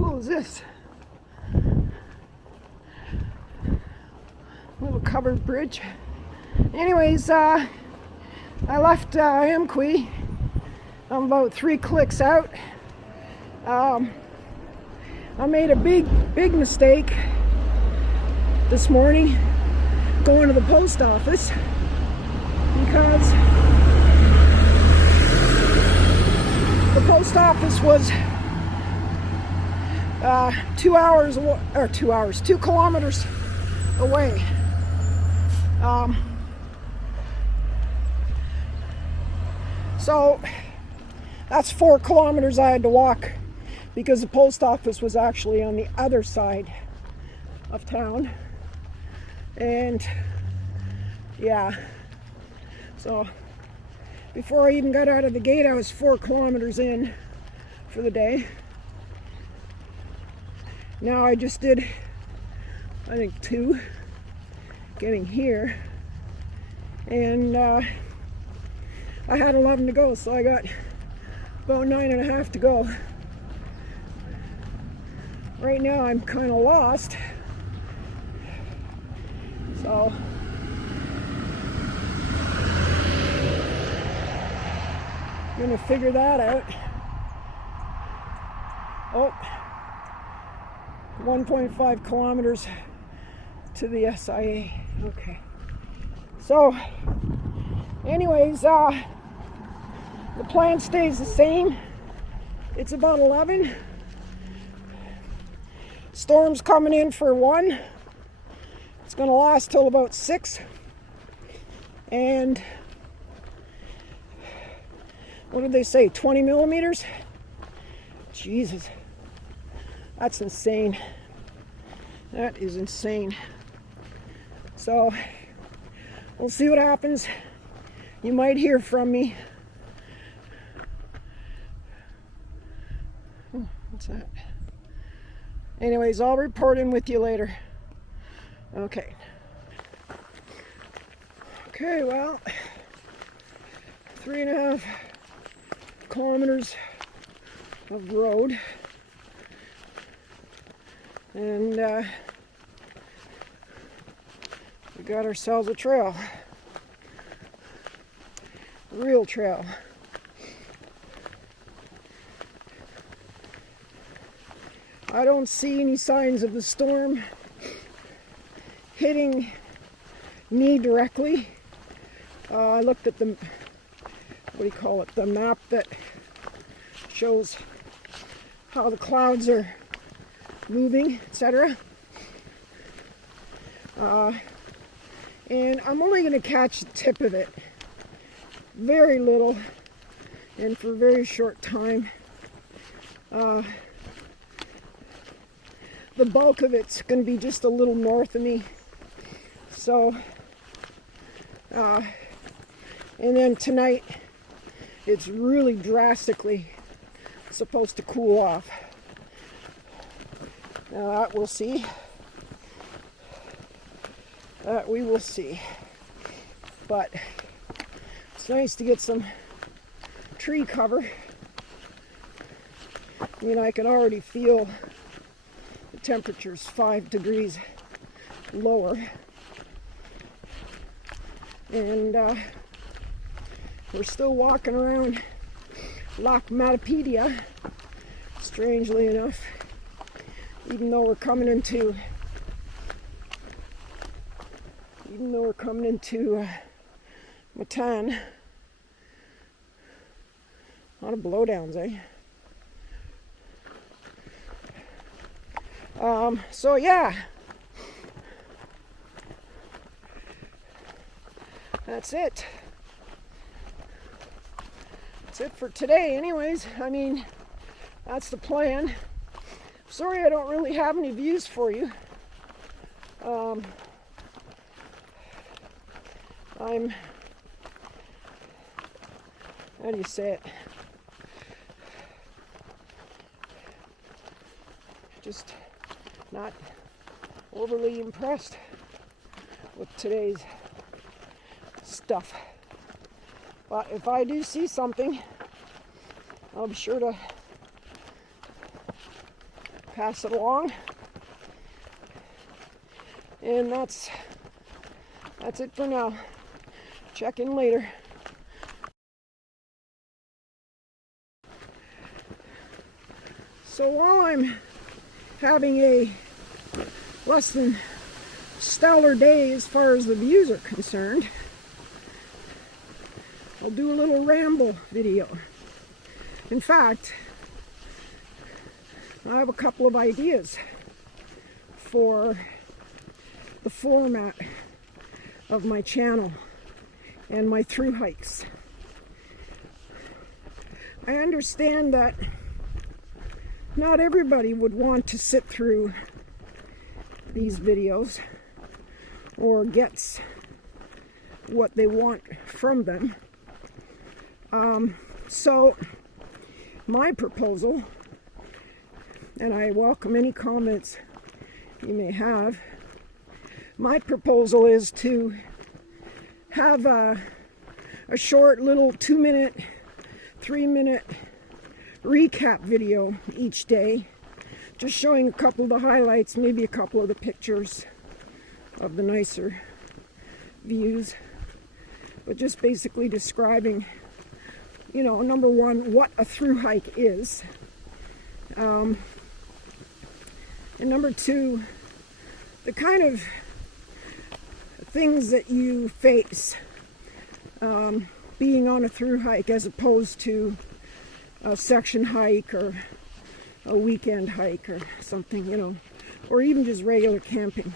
cool is this? Little covered bridge. Anyways, I left Amqui. I'm about 3 clicks out. I made a big mistake this morning going to the post office because the post office was 2 kilometers away. So that's 4 kilometers I had to walk because the post office was actually on the other side of town. And yeah, so before I even got out of the gate, I was 4 kilometers in for the day. Now I just did, I think, 2 getting here, and I had 11 to go, so I got about 9.5 to go. Right now I'm kind of lost, so I'm gonna figure that out. Oh, 1.5 kilometers to the SIA. Okay. So, anyways, the plan stays the same. It's about 11. Storm's coming in for 1. It's going to last till about 6. And what did they say? 20 millimeters? Jesus. That's insane. That is insane. So, we'll see what happens. You might hear from me. Oh, what's that? Anyways, I'll report in with you later. Okay. Okay, well, 3.5 kilometers of road. And we got ourselves a trail. A real trail. I don't see any signs of the storm hitting me directly. I looked at the, the map that shows how the clouds are moving, etc. And I'm only going to catch the tip of it. Very little and for a very short time. The bulk of it's going to be just a little north of me. So, and then tonight it's really drastically supposed to cool off. Now that we'll see. That we will see. But it's nice to get some tree cover. I mean, I can already feel the temperature's 5 degrees lower. And we're still walking around Loch Matapedia, strangely enough, even though we're coming into Matan. A lot of blowdowns, eh? So yeah, that's it. That's it for today anyways. I mean, that's the plan. Sorry I don't really have any views for you. I'm, how do you say it? Just not overly impressed with today's stuff. But if I do see something, I'll be sure to pass it along. And that's it for now. Check in later. So while I'm having a less than stellar day as far as the views are concerned, I'll do a little ramble video. In fact, I have a couple of ideas for the format of my channel and my through hikes. I understand that not everybody would want to sit through these videos or gets what they want from them. So my proposal, and I welcome any comments you may have, my proposal is to have a short little 2-minute, 3-minute recap video each day, just showing a couple of the highlights, maybe a couple of the pictures of the nicer views, but just basically describing, you know, number one, what a through hike is, and number two, the kind of things that you face being on a through hike as opposed to a section hike or a weekend hike or something, you know, or even just regular camping.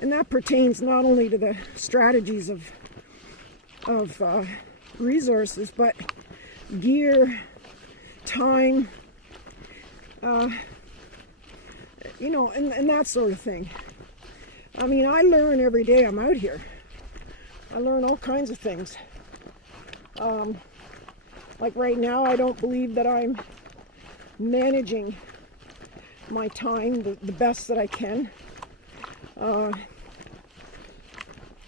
And that pertains not only to the strategies of resources, but gear, time, you know, and that sort of thing. I mean, I learn every day I'm out here. I learn all kinds of things. Like right now, I don't believe that I'm managing my time the best that I can. I'll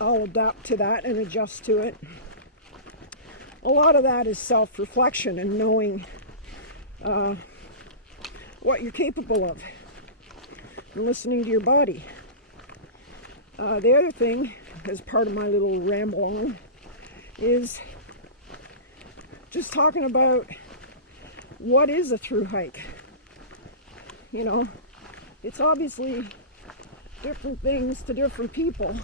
adapt to that and adjust to it. A lot of that is self-reflection and knowing what you're capable of and listening to your body. The other thing, as part of my little ramble on, is just talking about what is a through hike. You know, it's obviously different things to different people.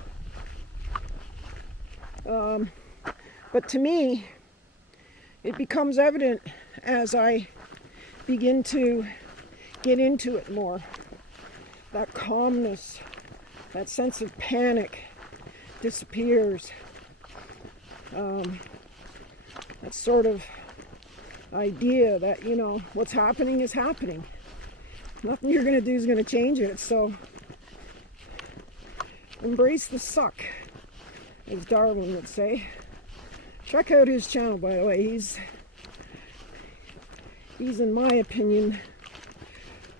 But to me, it becomes evident as I begin to get into it more. That calmness, that sense of panic disappears. That sort of idea that, you know, what's happening is happening. Nothing you're going to do is going to change it. So embrace the suck, as Darwin would say. Check out his channel, by the way. He's in my opinion,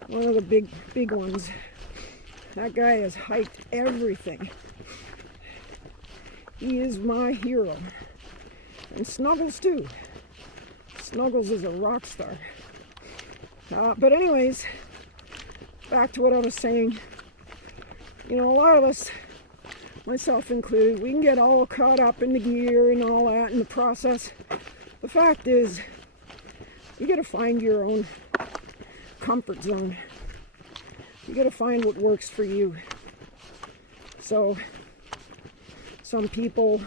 one of the big ones. That guy has hiked everything. He is my hero. And Snuggles too. Snuggles is a rock star. But anyways, back to what I was saying. You know, a lot of us, myself included, we can get all caught up in the gear and all that in the process. The fact is, you gotta find your own comfort zone. You gotta find what works for you. So, some people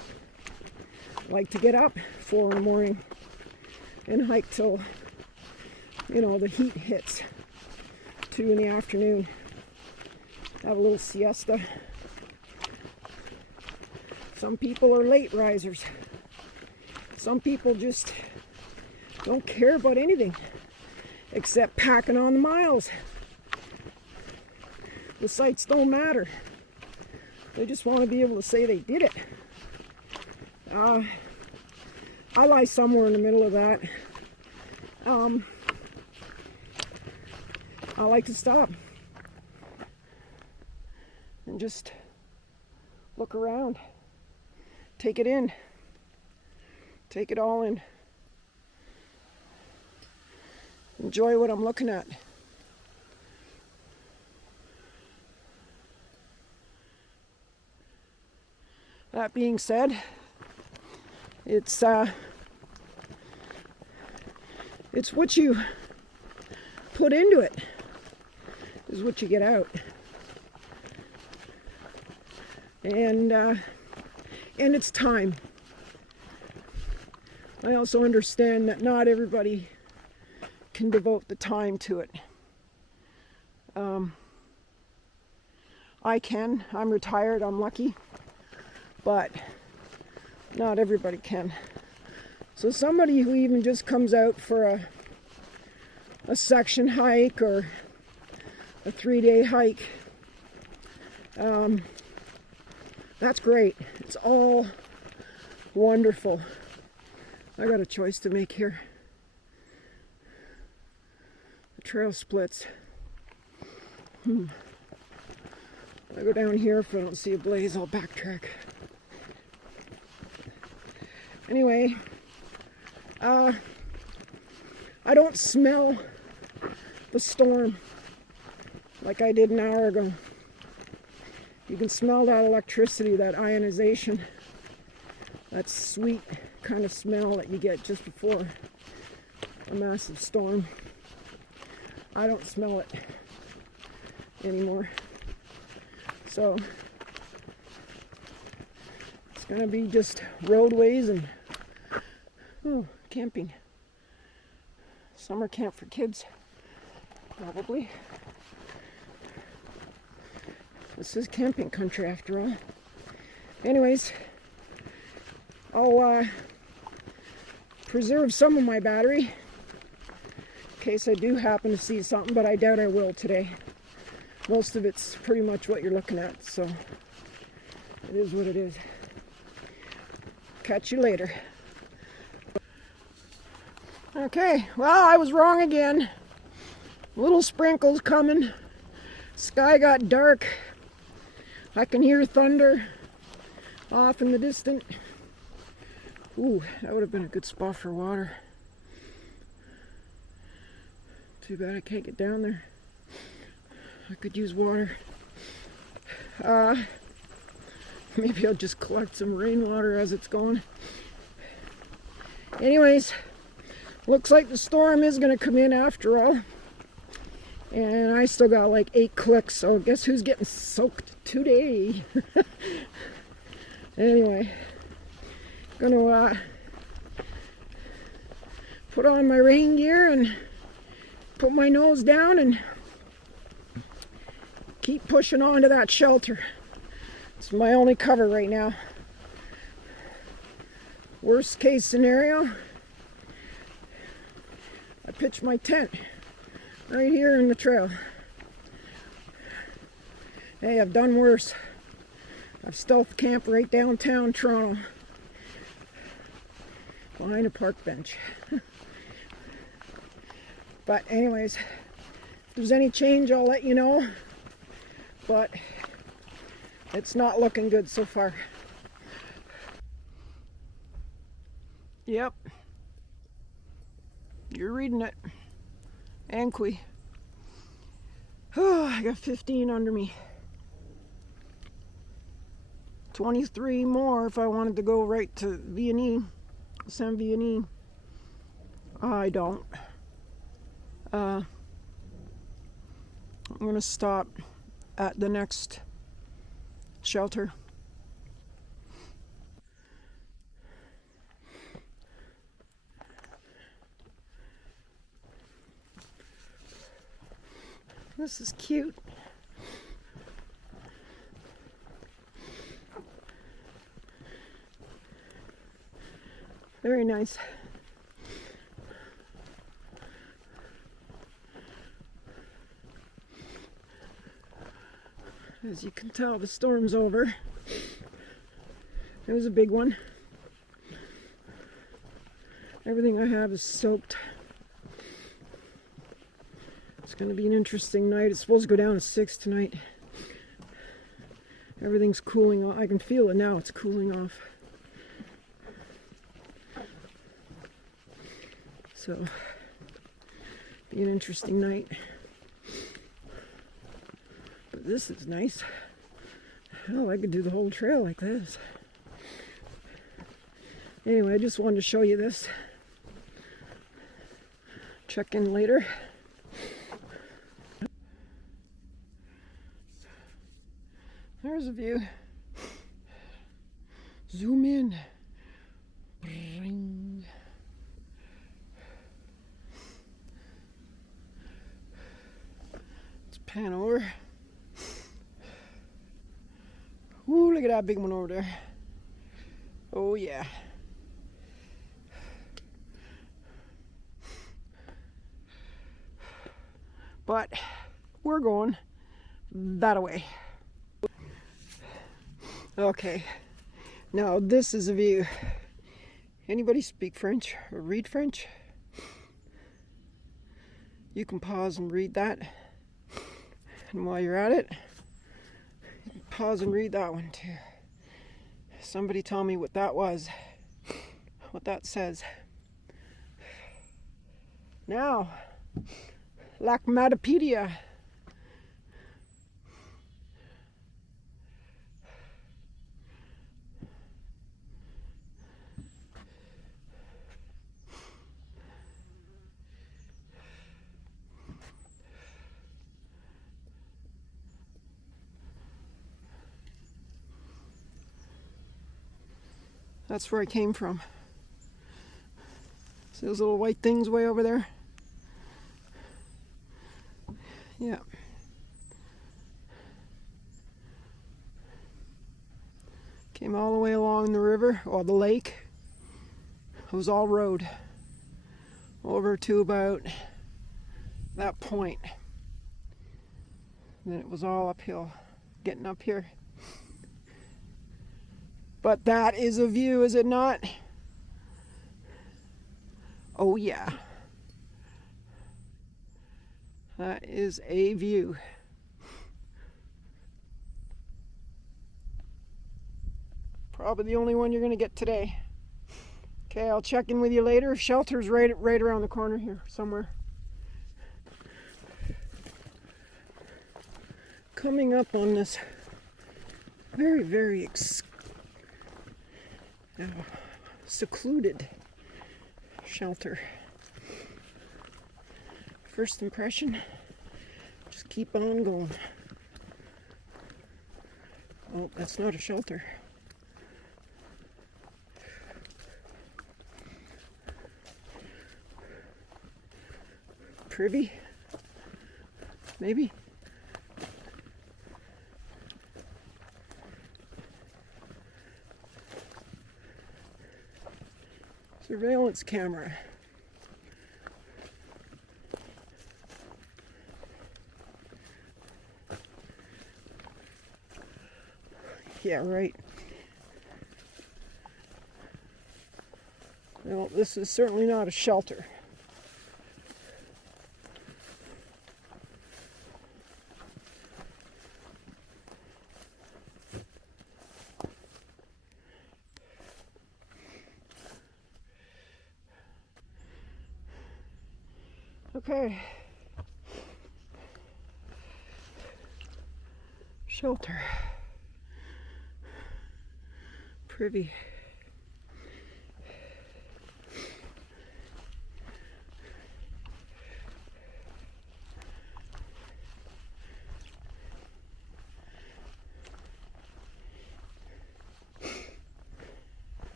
like to get up 4 in the morning and hike till, you know, the heat hits 2 in the afternoon. Have a little siesta. Some people are late risers. Some people just don't care about anything except packing on the miles. The sights don't matter. They just want to be able to say they did it. I lie somewhere in the middle of that. I like to stop and just look around, take it in, take it all in, enjoy what I'm looking at. That being said, it's what you put into it is what you get out. And it's time. I also understand that not everybody can devote the time to it. I can. I'm retired. I'm lucky. But not everybody can. So somebody who even just comes out for a section hike or a 3-day hike, that's great. It's all wonderful. I got a choice to make here. The trail splits. I go down here. If I don't see a blaze, I'll backtrack. Anyway, I don't smell the storm like I did an hour ago. You can smell that electricity, that ionization, that sweet kind of smell that you get just before a massive storm. I don't smell it anymore. So it's going to be just roadways and camping. Summer camp for kids, probably. This is camping country after all. Anyways, I'll preserve some of my battery in case I do happen to see something, but I doubt I will today. Most of it's pretty much what you're looking at, so it is what it is. Catch you later. Okay, well, I was wrong again. Little sprinkles coming. Sky got dark. I can hear thunder off in the distance. Ooh, that would have been a good spot for water. Too bad I can't get down there. I could use water. Maybe I'll just collect some rainwater as it's going. Anyways, looks like the storm is going to come in after all. And I still got like 8 clicks, so guess who's getting soaked today? Anyway, gonna put on my rain gear and put my nose down and keep pushing on to that shelter. It's my only cover right now. Worst case scenario, I pitch my tent right here in the trail. Hey, I've done worse. I've stealth camped right downtown Toronto behind a park bench. But anyways, if there's any change, I'll let you know. But it's not looking good so far. Yep. You're reading it. Amqui. Oh, I got 15 under me. 23 more if I wanted to go right to Vianney, Vianney. I don't. I'm gonna stop at the next shelter. This is cute. Very nice. As you can tell, the storm's over. It was a big one. Everything I have is soaked. It's going to be an interesting night. It's supposed to go down to 6 tonight. Everything's cooling off. I can feel it now. It's cooling off. So, be an interesting night. But this is nice. Hell, I could do the whole trail like this. Anyway, I just wanted to show you this. Check in later. There's a view. Zoom in. Bring. Let's pan over. Ooh, look at that big one over there. Oh yeah. But we're going that way. Okay, now this is a view. Anybody speak French or read French? You can pause and read that. And while you're at it, you can pause and read that one too. Somebody tell me what that was, what that says. Now, Lacmatopedia. That's where I came from. See those little white things way over there? Yeah. Came all the way along the river, or the lake. It was all road. Over to about that point. Then it was all uphill, getting up here. But that is a view, is it not? Oh yeah. That is a view. Probably the only one you're going to get today. Okay, I'll check in with you later. Shelter's right around the corner here somewhere. Coming up on this very secluded shelter. First impression, just keep on going. Oh, that's not a shelter. Privy? Maybe? Surveillance camera. Yeah, right. Well, this is certainly not a shelter. Okay. Shelter. Privy.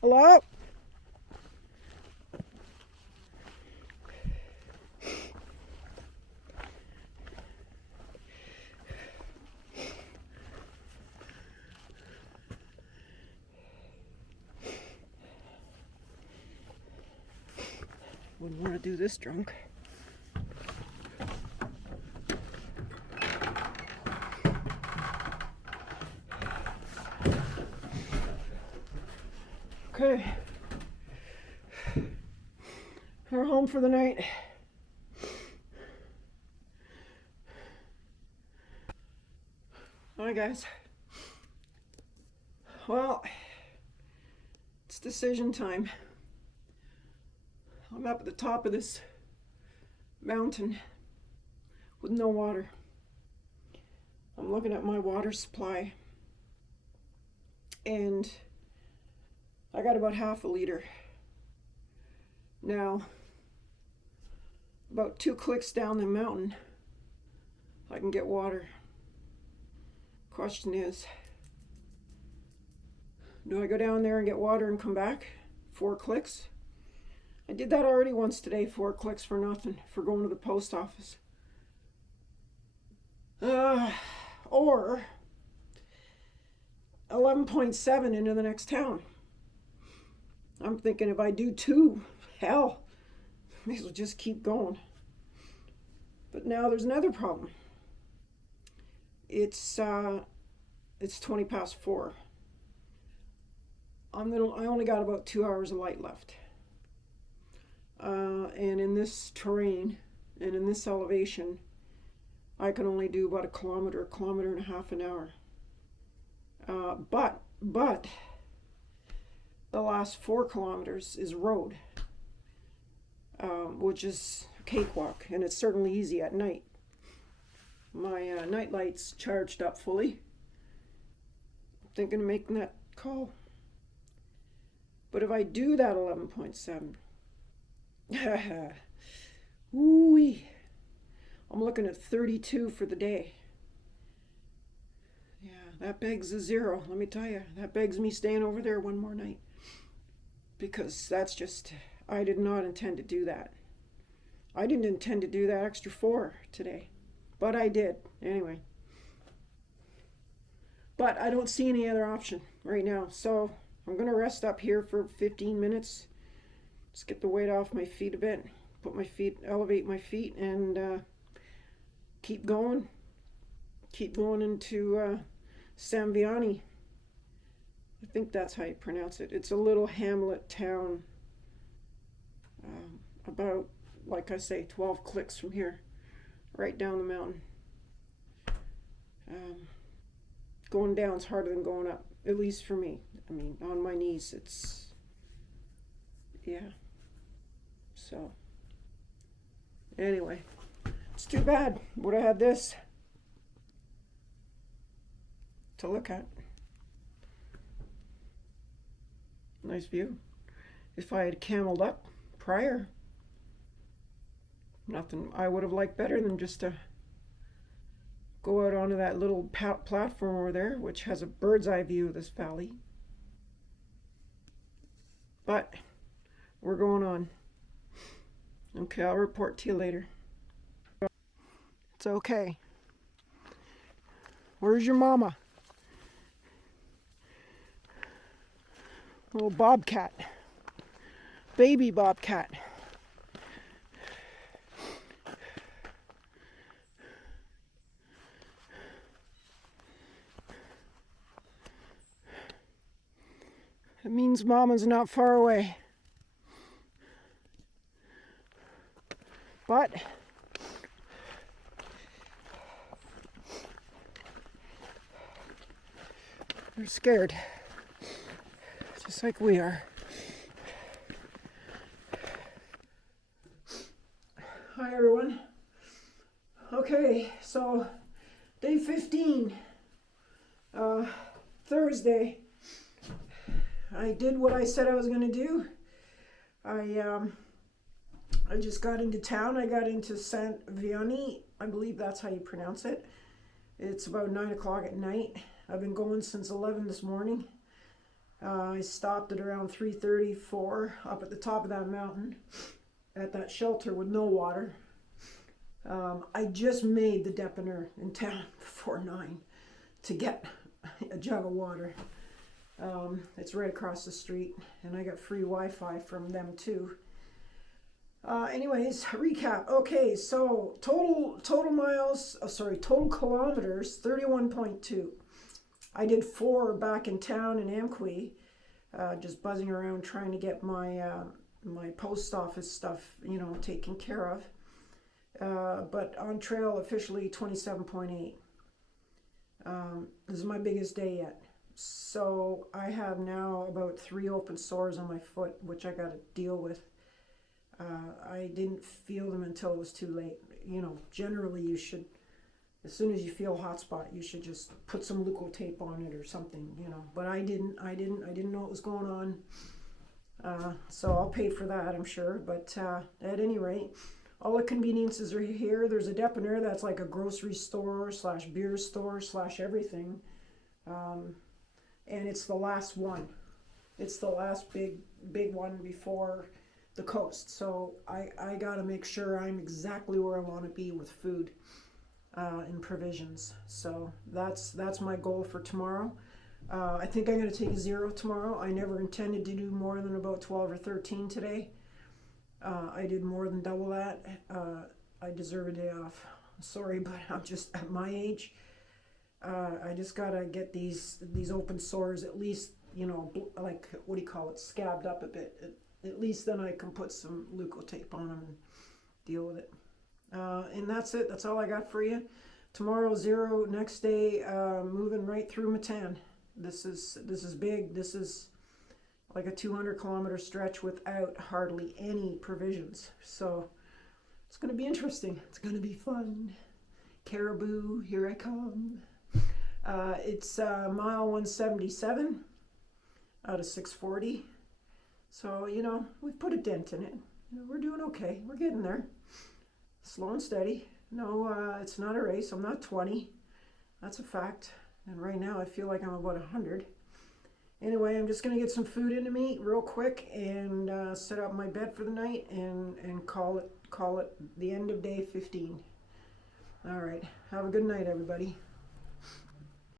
Hello? Wouldn't want to do this drunk. Okay. We're home for the night. Hi guys. Well, it's decision time. I'm up at the top of this mountain with no water. I'm looking at my water supply. and I got about half a liter. Now, about 2 clicks down the mountain, I can get water. Question is, do I go down there and get water and come back? 4 clicks? I did that already once today, 4 clicks for nothing, for going to the post office. Or 11.7 into the next town. I'm thinking if I do 2, hell, may as well just keep going. But now there's another problem. It's 20 past 4. I only got about 2 hours of light left. And in this terrain and in this elevation, I can only do about a kilometer and a half an hour. But the last 4 kilometers is road, which is a cakewalk, and it's certainly easy at night. My night light's charged up fully. I'm thinking of making that call. But if I do that 11.7, ooh-wee, I'm looking at 32 for the day. Yeah, that begs a 0, let me tell you. That begs me staying over there one more night. Because that's just, I did not intend to do that. I didn't intend to do that extra 4 today. But I did, anyway. But I don't see any other option right now. So I'm going to rest up here for 15 minutes. Just get the weight off my feet a bit. Elevate my feet, and keep going. Keep going into Vianney. I think that's how you pronounce it. It's a little hamlet town. About, like I say, 12 clicks from here. Right down the mountain. Going down is harder than going up, at least for me. I mean, on my knees, it's, yeah. So, anyway, it's too bad. Would have had this to look at. Nice view. If I had cameled up prior, nothing I would have liked better than just to go out onto that little platform over there, which has a bird's eye view of this valley. But we're going on. Okay, I'll report to you later. It's okay. Where's your mama? Little bobcat. Baby bobcat. It means Mama's not far away. But they're scared, just like we are. Hi everyone. Okay, so day 15, Thursday. I did what I said I was going to do. I just got into town. I got into Vianney. I believe that's how you pronounce it. It's about 9 o'clock at night. I've been going since 11 this morning. I stopped at around 3:34 up at the top of that mountain at that shelter with no water. I just made the depiner in town before 9 to get a jug of water. It's right across the street, and I got free Wi-Fi from them too. Anyways, recap. Okay, so total kilometers, 31.2. I did 4 back in town in Amqui, just buzzing around trying to get my my post office stuff, taken care of. But on trail officially 27.8. This is my biggest day yet. So I have now about 3 open sores on my foot, which I got to deal with. I didn't feel them until it was too late. Generally you should as soon as you feel a hot spot, you should just put some Leukotape on it or something, you know. But I didn't know what was going on. So I'll pay for that, I'm sure. But at any rate, all the conveniences are here. There's a depanneur that's like a grocery store slash beer store slash everything. And it's the last one. It's the last big one before the coast. So I gotta make sure I'm exactly where I want to be with food and provisions. So that's my goal for tomorrow. I think I'm gonna take a 0 tomorrow. I never intended to do more than about 12 or 13 today. I did more than double that. I deserve a day off. Sorry, but I'm just at my age. I just gotta get these open sores at least, you know, like, what do you call it, scabbed up a bit. At least then I can put some Leukotape on them and deal with it. And that's it. That's all I got for you. Tomorrow 0. Next day, moving right through Matan. This is big. This is like a 200-kilometer stretch without hardly any provisions. So it's going to be interesting. It's going to be fun. Caribou, here I come. It's mile 177 out of 640. So, you know, we've put a dent in it. You know, we're doing okay. We're getting there. Slow and steady. No, it's not a race. I'm not 20. That's a fact. And right now I feel like I'm about 100. Anyway, I'm just going to get some food into me real quick and set up my bed for the night and call it the end of day 15. All right. Have a good night, everybody.